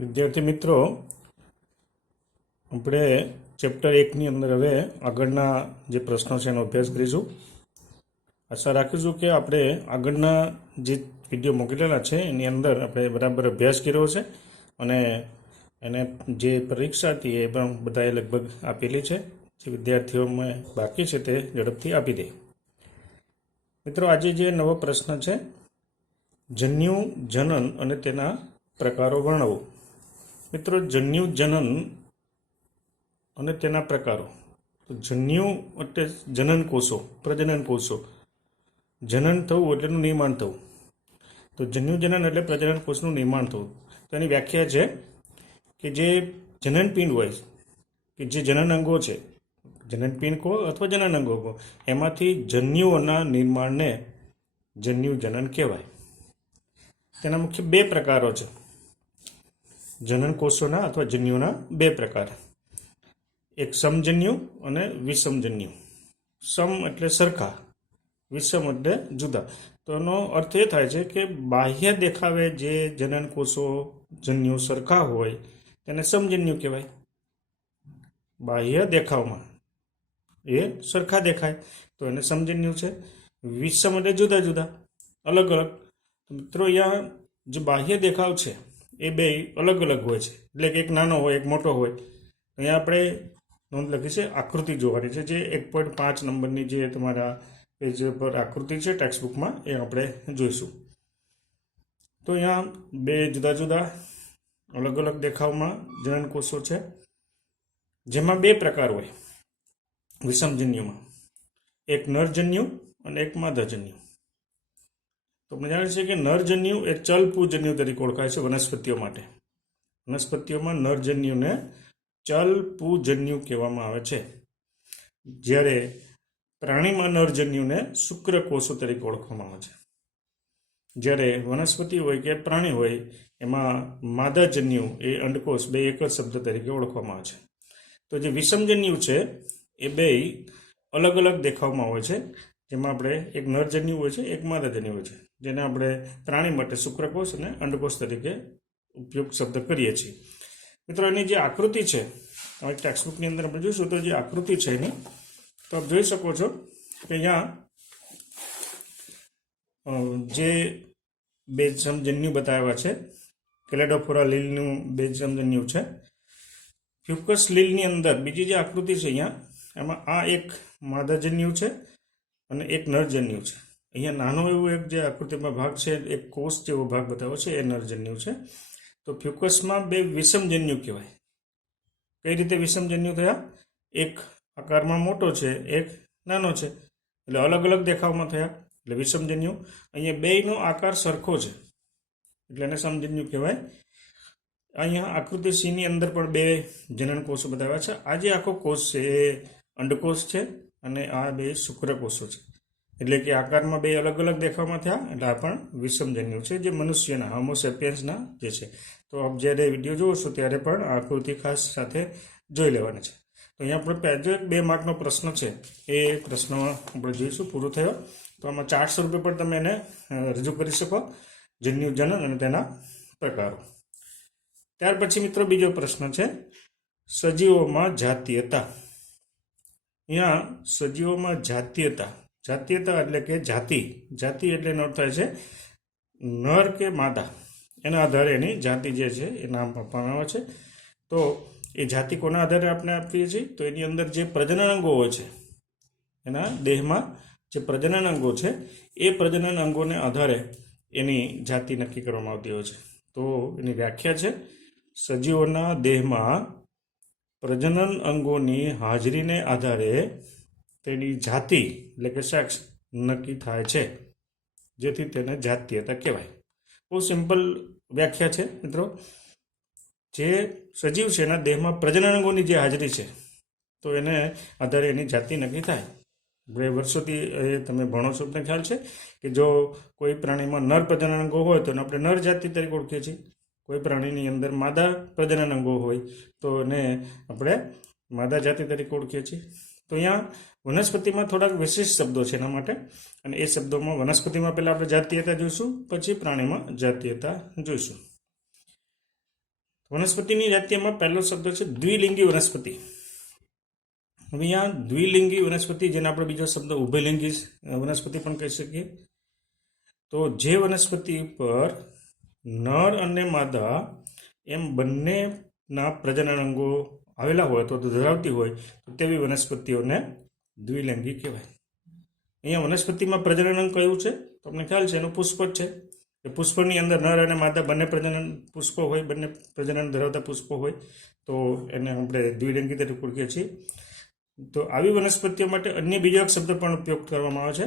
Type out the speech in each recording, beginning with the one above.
વિદ્યાર્થી મિત્રો, આપણે ચેપ્ટર 1ની અંદર હવે આગળના જે પ્રશ્નો છે એનો અભ્યાસ કરીશું. આશા રાખું છું કે આપણે આગળના જે વિડીયો મોકલેલા છે એની અંદર આપણે બરાબર અભ્યાસ કર્યો છે અને એને જે પરીક્ષા હતી એ પણ બધાએ લગભગ આપેલી છે. જે વિદ્યાર્થીઓમાં બાકી છે તે ઝડપથી આપી દે. મિત્રો, આજે જે નવો પ્રશ્ન છે, જન્યુ જનન અને તેના પ્રકારો વર્ણવો. મિત્રો, જન્યુ જનન અને તેના પ્રકારો. તો જન્યુ એટલે જનન કોષો, પ્રજનન કોષો. જનન થવું એટલે એનું નિર્માણ થવું. તો જન્યુ જનન એટલે પ્રજનન કોષનું નિર્માણ થવું. તો એની વ્યાખ્યા છે કે જે જનનપિંડ હોય કે જે જનન અંગો છે, જનનપિંડ કહો અથવા જનન અંગો કહો, એમાંથી જન્યુઓના નિર્માણને જન્યુ જનન કહેવાય. તેના મુખ્ય બે પ્રકારો છે. જનન કોષોના અથવા જન્યુના બે પ્રકાર, એક સમજન્યુ અને વિષમજન્યુ. સમ એટલે સરખા, વિષમ એટલે જુદા. તો એનો અર્થ એ થાય છે કે બાહ્ય દેખાવે જે જનન કોષો જન્યુ સરખા હોય તેને સમજન્યુ કહેવાય. બાહ્ય દેખાવમાં એ સરખા દેખાય તો એને સમજન્યુ છે. વિષમ એટલે જુદા જુદા, અલગ અલગ. મિત્રો, અહીંયા જે બાહ્ય દેખાવ છે એ બે અલગ અલગ હોય છે, એટલે કે એક નાનો હોય એક મોટો હોય. અહીંયા આપણે નોંધ લખી છે, આકૃતિ જોવાની છે, જે 1.5 નંબરની જે તમારા પેજ પર આકૃતિ છે ટેક્સ્ટબુકમાં, એ આપણે જોઈશું. તો અહીંયા બે જુદા જુદા અલગ અલગ દેખાવમાં જનન કોષો છે, જેમાં બે પ્રકાર હોય વિષમજન્યુમાં, એક નરજન્યુ અને એક માદાજન્યુ. તો આપણે જાણીએ છીએ કે નરજન્યુ એ ચલપુજન્યુ તરીકે ઓળખાય છે વનસ્પતિઓ માટે. વનસ્પતિઓમાં નરજન્યુને ચલપુજન્યુ કહેવામાં આવે છે, જ્યારે પ્રાણીમાં નરજન્યુને શુક્રકોષો તરીકે ઓળખવામાં આવે છે. જ્યારે વનસ્પતિ હોય કે પ્રાણી હોય એમાં માદાજન્યુ એ અંડકોષ બે એક જ શબ્દ તરીકે ઓળખવામાં આવે છે. તો જે વિષમજન્યુ છે એ બે અલગ અલગ દેખાવમાં હોય છે, જેમાં આપણે એક નરજન્યુ હોય છે, એક માદાજન્યુ હોય છે, જેને આપણે પ્રાણી માટે શુક્રકોષ અને અંડકોષ તરીકે ઉપયોગ શબ્દ કરીએ છીએ. મિત્રો, એની જે આકૃતિ છે હવે ટેક્સ્ટબુકની અંદર આપણે જોઈશું. તો જે આકૃતિ છે એની, તો આપ જોઈ શકો છો કે અહીંયા જે બે સમજન્યુ બતાવ્યા છે, કેલેડોફોરા લીલનું બે સમજન્યુ છે. ફ્યુકસ લીલની અંદર બીજી જે આકૃતિ છે અહીંયા, એમાં આ એક માદાજન્યુ છે અને એક નરજન્યુ છે. અહીંયા નાનો એવું એક જે આકૃતિમાં ભાગ છે, એક કોષ જેવો ભાગ બતાવ્યો છે, એ નરજન્યુ છે. તો ફ્યુકસમાં બે વિષમજન્યુ કહેવાય. કઈ રીતે વિષમજન્યુ થયા? એક આકારમાં મોટો છે, એક નાનો છે, એટલે અલગ અલગ દેખાવમાં થયા, એટલે વિષમજન્યુ. અહીંયા બેયનો આકાર સરખો છે એટલે એને સમજન્યુ કહેવાય. અહીંયા આકૃતિ સીની અંદર પણ બે જનન કોષો બતાવ્યા છે. આ જે આખો કોષ છે એ અંડકોષ છે અને આ બે શુક્રકોષો છે, એટલે કે આકારમાં બે અલગ અલગ દેખાવમાં થયા, એટલે આ પણ વિષમજન્યુ છે, જે મનુષ્યના હોમોસેપિયન્સના જે છે. તો આપ જ્યારે વિડીયો જોવો છો ત્યારે પણ આ આકૃતિ ખાસ સાથે જોઈ લેવાની છે. તો અહીંયા આપણે પહેલો 2 માર્કનો પ્રશ્ન છે એ પ્રશ્ન આપણે જોઈશું, પૂરો થયો. તો આમાં 400 રૂપિયા પર તમે એને રજૂ કરી શકો, જન્યુ જનન અને તેના પ્રકારો. ત્યાર પછી મિત્રો બીજો પ્રશ્ન છે, સજીવોમાં જાતીયતા. અહીંયા સજીવોમાં જાતીયતા, જાતીયતા એટલે કે જાતિ. જાતિ એટલે એનો અર્થ થાય છે નર કે માદા, એના આધારે એની જાતિ જે છે એ નામ આપવામાં આવે છે. તો એ જાતિ કોના આધારે આપણે આપીએ છીએ? તો એની અંદર જે પ્રજનન અંગો હોય છે, એના દેહમાં જે પ્રજનન અંગો છે એ પ્રજનન અંગોને આધારે એની જાતિ નક્કી કરવામાં આવતી હોય છે. તો એની વ્યાખ્યા છે, સજીવોના દેહમાં પ્રજનન અંગોની હાજરીને આધારે તેની જાતિ એટલે કે સેક્સ નક્કી થાય છે, જેથી તેને જાતીયતા કહેવાય. બહુ સિમ્પલ વ્યાખ્યા છે મિત્રો. જે સજીવ છે એના દેહમાં પ્રજનન અંગોની જે હાજરી છે તો એને આધારે એની જાતિ નક્કી થાય. બે વર્ષોથી તમે ભણો છો, તમને ખ્યાલ છે કે જો કોઈ પ્રાણીમાં નર પ્રજનન અંગો હોય તો આપણે નર જાતિ તરીકે ઓળખીએ છીએ. કોઈ પ્રાણીની અંદર માદા પ્રજનન અંગો હોય તો એને આપણે માદા જાતિ તરીકે ઓળખીએ છીએ. તો અહીંયા વનસ્પતિમાં થોડાક વિશેષ શબ્દો છે એના માટે, અને એ શબ્દોમાં વનસ્પતિમાં પહેલાં આપણે જાતીયતા જોઈશું, પછી પ્રાણીમાં જાતીયતા જોઈશું. વનસ્પતિની જાતિમાં પહેલો શબ્દ છે દ્વિલિંગી વનસ્પતિ. હવે અહીંયા દ્વિલિંગી વનસ્પતિ, જેને આપણે બીજો શબ્દ ઉભયલિંગી વનસ્પતિ પણ કહી શકીએ. તો જે વનસ્પતિ પર નર અને માદા એમ બંનેના પ્રજનન અંગો આવેલા હોય તો ધરાવતી હોય તો તેવી વનસ્પતિઓને દ્વિલિંગી કહેવાય. અહીંયા વનસ્પતિમાં પ્રજનન અંગ કયું છે? તમને ખ્યાલ છે, એનું પુષ્પ જ છે. એ પુષ્પની અંદર નર અને માદા બંને પ્રજનન પુષ્પો હોય, બંને પ્રજનન ધરાવતા પુષ્પો હોય તો એને આપણે દ્વિલિંગી તરીકે ઓળખીએ છીએ. તો આવી વનસ્પતિઓ માટે અન્ય બીજો એક શબ્દ પણ ઉપયોગ કરવામાં આવે છે,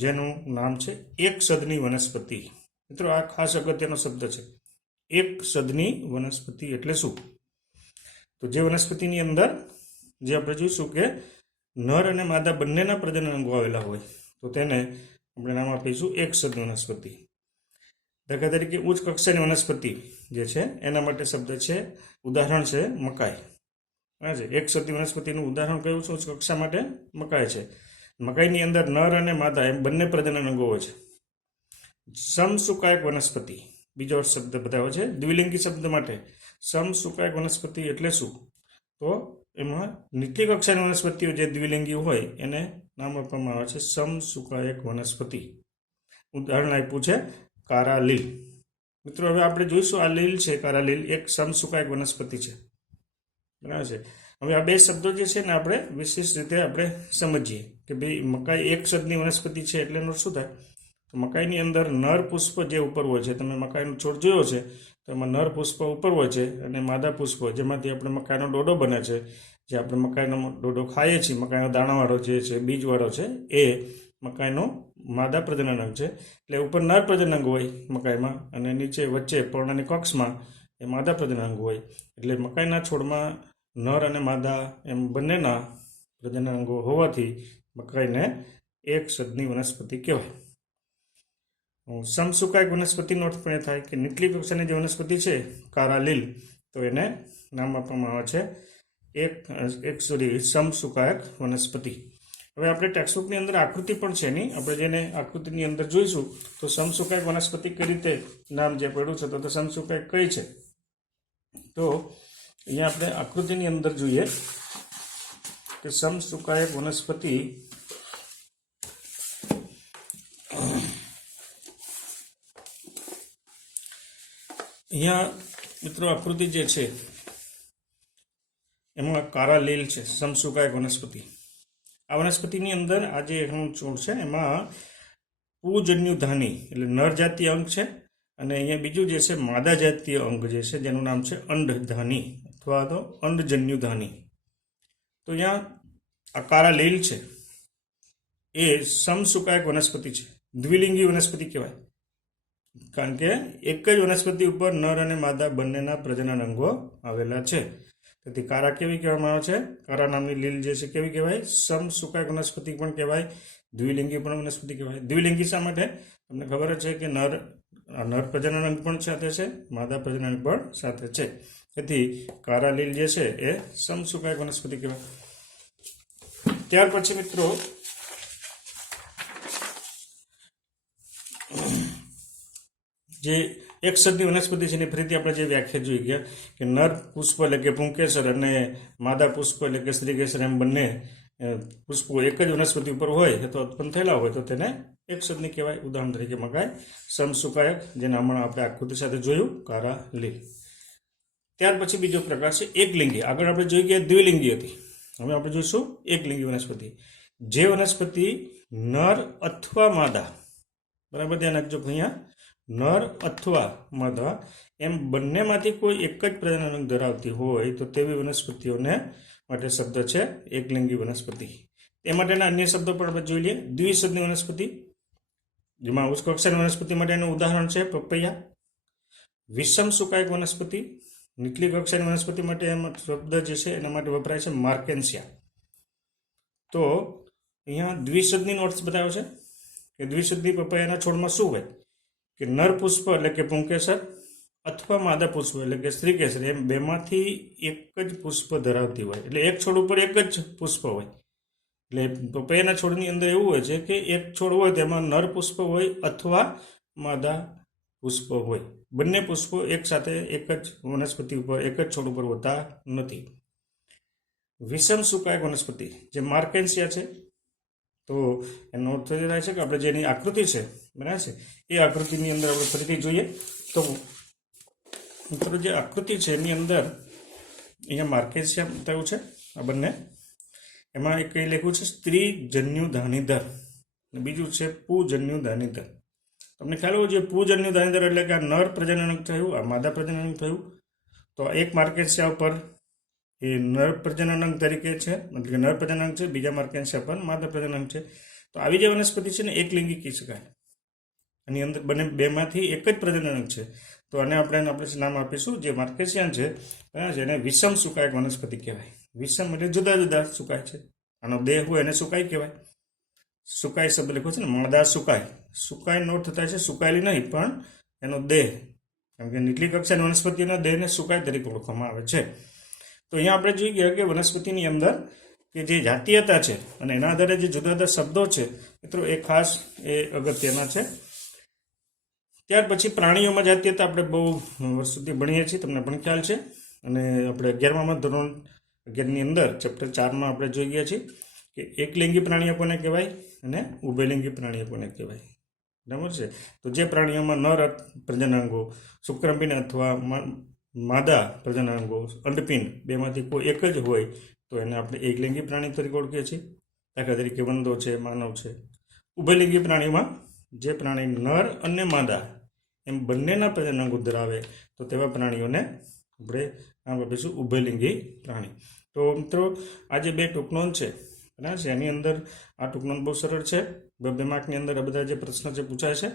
જેનું નામ છે એક સદની વનસ્પતિ. મિત્રો, આ ખાસ અગત્યનો શબ્દ છે. એક સદની વનસ્પતિ એટલે શું? તો જે વનસ્પતિની અંદર જે આપણે જોઈશું કે નર અને માદા બંનેના પ્રજનન અંગો આવેલા હોય તો તેને આપણે નામ આપીશું એક સદની વનસ્પતિ. દાખલા તરીકે ઉચ્ચ કક્ષાની વનસ્પતિ જે છે એના માટે શબ્દ છે, ઉદાહરણ છે મકાઈ. છે એક સદની વનસ્પતિનું ઉદાહરણ કયું છે ઉચ્ચ કક્ષા માટે? મકાઈ છે. મકાઈની અંદર નર અને માદા એમ બંને પ્રજનન અંગો હોય છે. સમસુકાયક વનસ્પતિ બીજો શબ્દ બતાવે છે દ્વિલિંગી શબ્દ માટે. સમસુકાયક વનસ્પતિ એટલે શું? તો એમાં નીચલી કક્ષાની વનસ્પતિઓ જે દ્વિલિંગી હોય એને નામ આપવામાં આવે છે સમસુકાયક વનસ્પતિ. ઉદાહરણ આપ્યું છે કારા લીલ. મિત્રો, હવે આપણે જોઈશું આ લીલ છે, કારા લીલ એક સમસુકાયક વનસ્પતિ છે. બરાબર છે. હવે આ બે શબ્દો જે છે ને આપણે વિશેષ રીતે આપણે સમજીએ કે ભાઈ મકાઈ એક સદની વનસ્પતિ છે એટલે એનો શું થાય? તો મકાઈની અંદર નર પુષ્પ જે ઉપર હોય છે, તમે મકાઈનો છોડ જોયો છે તો એમાં નર પુષ્પ ઉપર હોય છે અને માદા પુષ્પ જેમાંથી આપણે મકાઈનો ડોડો બને છે, જે આપણે મકાઈનો ડોડો ખાઈએ છીએ, મકાઈનો દાણાવાળો જે છે, બીજવાળો છે, એ મકાઈનો માદા પ્રજનન અંગ છે. એટલે ઉપર નર પ્રજનન અંગ હોય મકાઈમાં અને નીચે વચ્ચે પર્ણની કક્ષમાં એ માદા પ્રજનન અંગ હોય. એટલે મકાઈના છોડમાં નર અને માદા એમ બંનેના પ્રજનન અંગો હોવાથી મકાઈને એક સદની વનસ્પતિ કહેવાય. સમસુકાયક વનસ્પતિનો અર્થ પણ એ થાય કે નીચલી કક્ષાની જે વનસ્પતિ છે કારા લીલ, તો એને નામ આપવામાં આવે છે સમસુકાયક વનસ્પતિ. હવે આપણે ટેક્સ્ટબુકની અંદર આકૃતિ પણ છે એની, આપણે જેને આકૃતિની અંદર જોઈશું તો સમસુકાયક વનસ્પતિ કઈ રીતે નામ જે પડ્યું છે તો સમસુકાયક કઈ છે. તો અહીંયા આપણે આકૃતિની અંદર જોઈએ કે સમસુકાયક વનસ્પતિ અહીંયા મિત્રો આકૃતિ જે છે એમાં કારા લીલ છે, સમસુકાયક વનસ્પતિ. આ વનસ્પતિની અંદર આ જે છોડ છે એમાં પૂજન્યુધાની એટલે નર જાતીય અંગ છે અને અહીંયા બીજું જે છે માદા જાતીય અંગ જે છે જેનું નામ છે અંડધાની અથવા તો અંડજન્યુધાની. તો અહીંયા આ કારા લીલ છે એ સમસુકાયક વનસ્પતિ છે, દ્વિલિંગી વનસ્પતિ કહેવાય, કારણ કે એક જ વનસ્પતિ ઉપર નર અને માદા બંનેના પ્રજનન અંગો આવેલા છે. તેથી કારા કેવી કહેવામાં આવે છે? કારા નામની લીલ જે છે કેવી કહેવાય? સમસુકાયક વનસ્પતિ પણ કહેવાય, દ્વિલિંગી પણ વનસ્પતિ કહેવાય. દ્વિલિંગી શા માટે? તમને ખબર જ છે કે નર પ્રજનન અંગ પણ સાથે છે, માદા પ્રજનન અંગ પણ સાથે છે. તેથી કારા લીલ જે છે એ સમસુકાયક વનસ્પતિ કહેવાય. ત્યાર પછી મિત્રો જે એક સદની વનસ્પતિ છે એની ફરીથી આપણે જે વ્યાખ્યા જોઈ ગયા કે નર પુષ્પ એટલે કે પુંકેસર અને માદા પુષ્પ એટલે કે સ્ત્રીકેસર એમ બંને પુષ્પો એક જ વનસ્પતિ ઉપર હોય અથવા ઉત્પન્ન થયેલા હોય તો તેને એક સદની કહેવાય. ઉદાહરણ તરીકે મકાઈ સમસુકાયક, જેને હમણાં આપણે આકૃતિ સાથે જોયું કારા લીલ. ત્યાર પછી બીજો પ્રકાર છે એકલિંગી. આગળ આપણે જોઈ ગયા દ્વિલિંગી હતી, હવે આપણે જોઈશું એકલિંગી વનસ્પતિ. જે વનસ્પતિ નર અથવા માદા, બરાબર ધ્યાન રાખજો અહીંયા, નર અથવા માદા એમ બંનેમાંથી કોઈ એક જ પ્રજનન અંગ ધરાવતી હોય તો તેવી વનસ્પતિઓને માટે શબ્દ છે એકલિંગી વનસ્પતિ. એ માટેના અન્ય શબ્દો પણ આપણે જોઈ લઈએ. દ્વિસદની વનસ્પતિ, જેમાં ઉચ્ચ કક્ષાની વનસ્પતિ માટેનું ઉદાહરણ છે પપૈયા. વિષમસુકાયક વનસ્પતિ, નીચલી કક્ષાની વનસ્પતિ માટે એમાં શબ્દ જે છે એના માટે વપરાય છે માર્કેન્સિયા. તો અહીંયા દ્વિસદનીનો અર્થ બતાવ્યો છે કે દ્વિસદની પપૈયાના છોડમાં શું હોય કે નર પુષ્પ એટલે કે પુંકેસર અથવા માદા પુષ્પ એટલે કે સ્ત્રીકેસર એમ બેમાંથી એક જ પુષ્પ ધરાવતી હોય. એટલે એક છોડ ઉપર એક જ પુષ્પ હોય. એટલે પપૈયાના છોડની અંદર એવું હોય છે કે એક છોડ હોય તેમાં નર પુષ્પ હોય અથવા માદા પુષ્પ હોય. બંને પુષ્પો એક સાથે એક જ વનસ્પતિ ઉપર એક જ છોડ ઉપર હોતા નથી. વિષમ સુકાયક વનસ્પતિ જે માર્કેન્સિયા છે, તો એનો અર્થ એ થાય છે કે આપણે જેની આકૃતિ છે, બરાબર છે, એ આકૃતિની અંદર આપણે ફરીથી જોઈએ તો મિત્રો જે આકૃતિ છે એની અંદર અહીંયા માર્કેન્સિયા બતાવ્યું છે આ બંને. એમાં એક કઈ લખ્યું છે સ્ત્રી જન્યુ દાનીધર અને બીજું છે પૂજન્યુ દાનીધર. તમને ખ્યાલ હોય છે પૂજન્યુ દાનીધર એટલે કે આ નર પ્રજનન થયું, આ માદા પ્રજનન થયું. તો એક માર્કેન્સિયા ઉપર એ નર પ્રજનન તરીકે છે, મતલબ કે નર પ્રજનન છે, બીજા માર્કેન્સિયા પર માદા પ્રજનન છે. તો આવી જે વનસ્પતિ છે ને એક લિંગી કહી શકાય. આની અંદર બંને બેમાંથી એક જ પ્રજનન છે. તો આને આપણે નામ આપીશું જે માર્કેન્સિયા છે એને વિષમ સુકાયક વનસ્પતિ કહેવાય. વિષમ એટલે જુદા જુદા સુકાય છે. આનો દેહ હોય એને સુકાય કહેવાય. સુકાય શબ્દ લખ્યો છે ને, માદા સુકાય. સુકાય નો અર્થ થાય છે સુકાયેલી નહીં, પણ એનો દેહ, કારણ કે નીચલી કક્ષાની વનસ્પતિના દેહને સુકાય તરીકે ઓળખવામાં આવે છે. તો અહીંયા આપણે જોઈ ગયા કે વનસ્પતિની અંદર કે જે જાતીયતા છે અને એના આધારે જે જુદા જુદા શબ્દો છે મિત્રો એ ખાસ એ અગત્યના છે. ત્યાર પછી પ્રાણીઓમાં જાતીયતા આપણે બહુ વર્ષ સુધી ભણીએ છીએ, તમને પણ ખ્યાલ છે. અને આપણે 11મા ધોરણ 11ની અંદર ચેપ્ટર 4માં આપણે જોઈ ગયા છીએ કે એકલિંગી પ્રાણીઓ કોને કહેવાય અને ઉભયલિંગી પ્રાણીઓ કોને કહેવાય. બરાબર છે. તો જે પ્રાણીઓમાં નર પ્રજનનાંગો, શુક્રપિંડ અથવા માદા પ્રજનનાંગો, અંડપિંડ બેમાંથી કોઈ એક જ હોય તો એને આપણે એકલિંગી પ્રાણી તરીકે ઓળખીએ છીએ. દાખલા તરીકે વંદો છે, માનવ છે. ઉભયલિંગી પ્રાણીમાં જે પ્રાણી નર અને માદા એમ બંનેના પ્રજનનાંગો ધરાવે તો તેવા પ્રાણીઓને આપણે નામ આપીશું ઉભયલિંગી પ્રાણી. તો મિત્રો આ જે બે ટૂંકનોંધ છે બરાબર છે, એની અંદર આ ટૂંકનોંધ બહુ સરળ છે. 2 માર્કની અંદર આ બધા જે પ્રશ્ન છે પૂછાય છે.